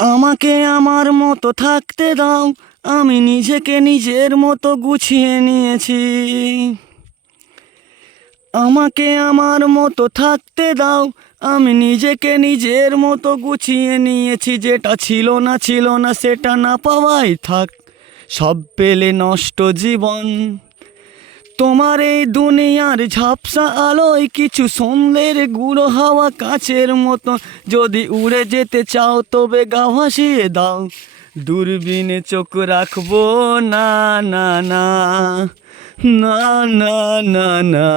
আমাকে আমার মতো থাকতে দাও, আমি নিজেকে নিজের মতো গুছিয়ে নিয়েছি। আমাকে আমার মতো থাকতে দাও, আমি নিজেকে নিজের মতো গুছিয়ে নিয়েছি। যেটা ছিল না সেটা না পাওয়াই থাক, সব পেলে নষ্ট জীবন। তোমার এই দুনিয়ার ঝাপসা আলোয় কিছু সন্ধ্যের গুঁড়ো হাওয়া কাছের মতো। যদি উড়ে যেতে চাও তবে গা ভাসিয়ে দাও, দূরবীনে চোখ রাখবো না। না না না না না না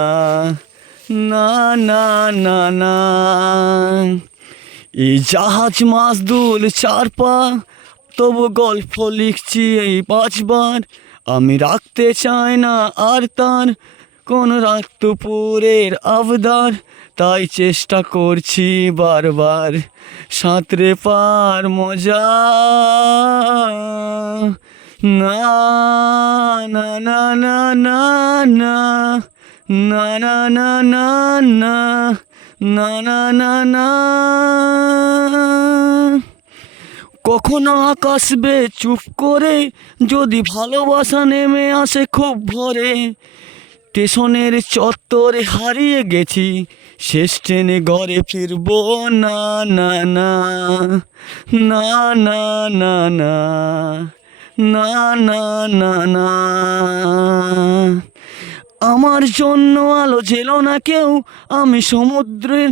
না না না না। এই জাহাজ মাসদুল চার পা, তবু গল্প লিখছি এই 5 বার। আমি রাখতে চাই না আর তার কোন রাতপুরের আবদার, তাই চেষ্টা করছি বারবার সাঁতরে পার মজা। না না না না না না না না না না না না না না না। কখনো আকাশ বে চুপ করে, যদি ভালোবাসা নেমে আসে খুব ভোরে। স্টেশনের চত্বরে হারিয়ে গেছি, শেষ ট্রেনে ঘরে ফিরবো না। না না না না না না না না না না। আমার জন্য আলো জেলো না কেউ, আমি সমুদ্রের